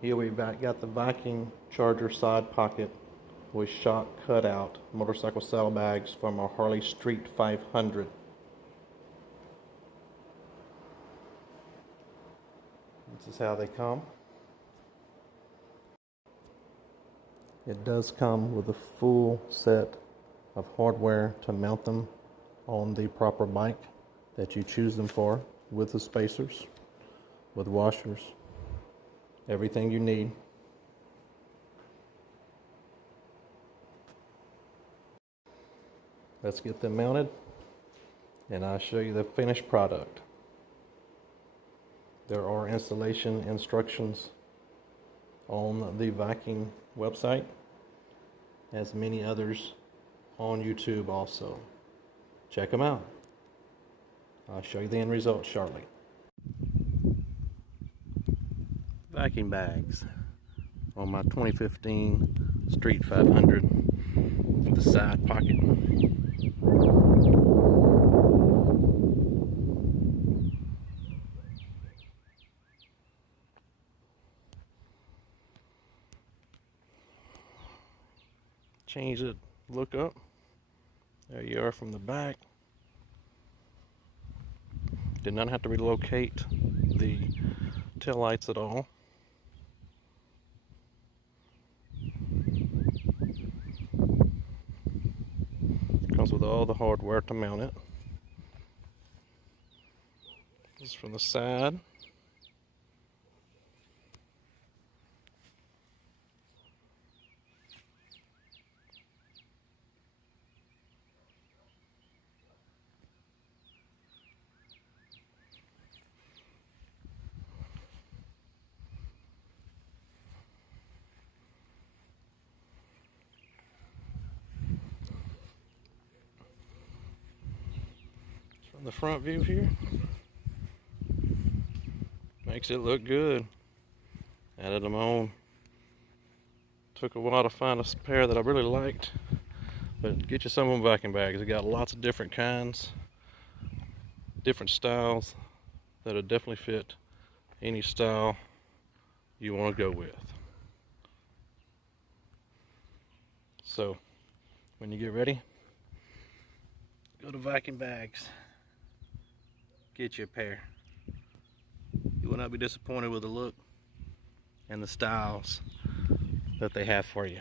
Here we've got the Viking charger side pocket with shock cutout motorcycle saddlebags from our Harley Street 500. This is how they come. It does come with a full set of hardware to mount them on the proper bike that you choose them for, with the spacers, with washers, everything you need. Let's get them mounted and I'll show you the finished product. There are installation instructions on the Viking website, as many others on YouTube also. Check them out. I'll show you the end result shortly. Viking bags on my 2015 Street 500 with the side pocket. Change it, look up. There you are from the back. Did not have to relocate the tail lights at all. Comes with all the hardware to mount it. This is from the side. From the front view here, makes it look good. Added them on. Took a while to find a pair that I really liked, but get you some of them Viking bags. They got lots of different kinds, different styles that'll definitely fit any style you want to go with. So when you get ready, go to Viking Bags, get you a pair. You will not be disappointed with the look and the styles that they have for you.